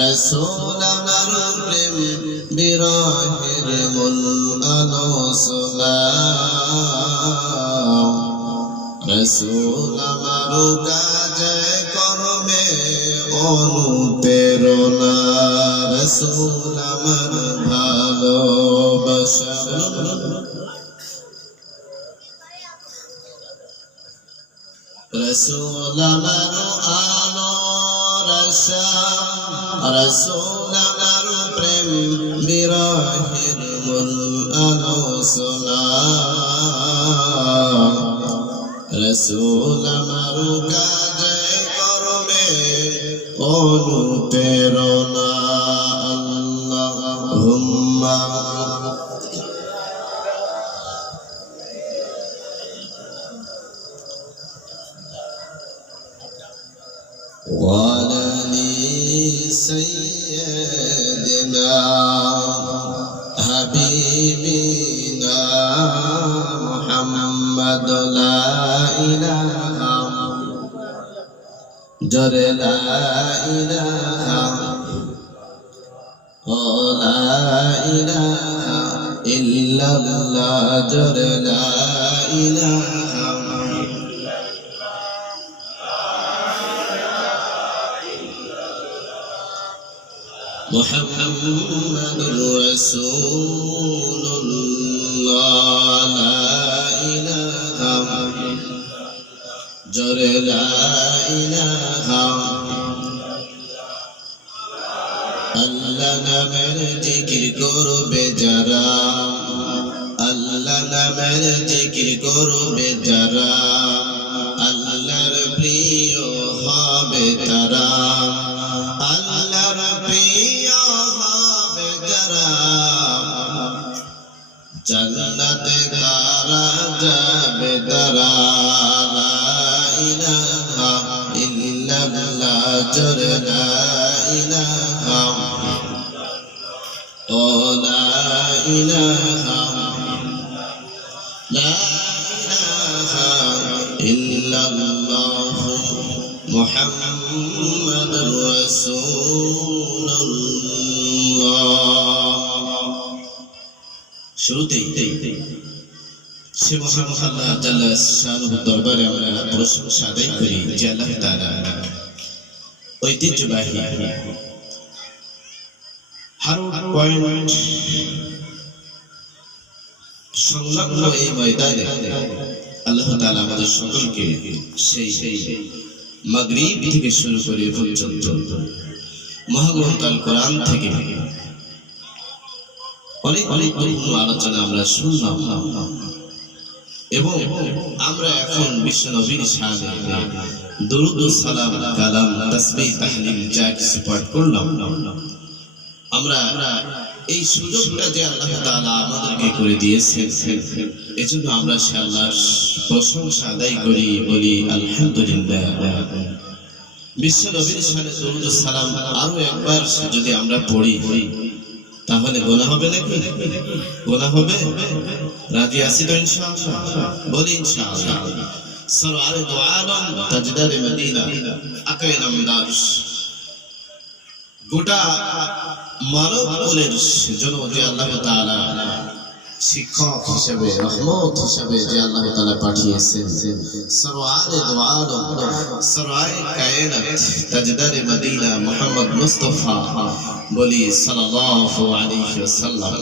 রাসূল আমার প্রেম বিরহের মূল আলোচনা রাসূল আমার কাজে কর্মে অনুপ্রেরণা রাসূল আমার ভালোবাসা রাসূল আমার আলো রাসা রাসূল আমার প্রেম বিরহের মূল আলোচনা রাসূল আমার কাজে কর্মে অনুপ্রেরণা আল্লাহুম্মা وعلى سيدنا حبيبنا محمد لا إله جر لا إله لا إله إلا الله جر لا إله محمد رسول الله لا إله جر لا إله আল্লাহ নামের জিকির করবে যারা আল্লাহ নামের জিকির করবে যারা আল্লাহর প্রিয় হবে তারা আল্লাহর প্রিয় হবে যারা জান্নাতে তারা যাবে তারা লা ইলাহা ইল্লাল্লাহ জর লা ইলাহা ও লা ইলাহা লা ইলাহা ইল্লাল্লাহ মুহাম্মাদুর রাসূলুল্লাহ শুরুতেই সে মহান আল্লাহ জাল্লা শানুর দরবারে আমরা প্রশংসা আদায় করি যে আল্লাহ তাআলা ঐতিহ্যবাহী হারুন পয়েন্ট সংলগ্ন এই ময়দানে আল্লাহ তাআলা আমাদের সকলকে সেই মাগরিব থেকে শুরু করে পর্যন্ত মহাগ্রন্থ আল কোরআন থেকে অনেক আলোচনা আমরা শুনলাম এবং আমরা এখন বিশ্ব নবীর শানে দরুদ ও সালাম কালাম তাসবিহ তাহলিল যা কিছু পাঠ করলাম আমরা এই সুযোগটা যে আল্লাহ তাআলা আমাদেরকে করে দিয়েছেন এজন্য আমরা সে আল্লাহর প্রশংসা আদায় করি বলি আলহামদুলিল্লাহ বিশ্ব নবীর শানে দরুদ ও সালাম আরো একবার যদি আমরা পড়ি তাহলে গোনা হবে নাকি গোনা হবে রাজি আছি তো ইনশাআল্লাহ বলি ইনশাআল্লাহ সরওয়ারে দো আলম তাজদারে মদিনা আকায়ে নামদার গোটা মানব কুলের জন্য যে আল্লাহ তাআলা শিক্ষক হিসেবে রহমত হিসেবে যে আল্লাহ তাআলা পাঠিয়েছেন সরওয়ারে দো আলম সরওয়ারে কায়নাত তাজদারে মদিনা মুহাম্মদ মুস্তাফা বলি সাল্লাল্লাহু আলাইহি ওয়াসাল্লাম।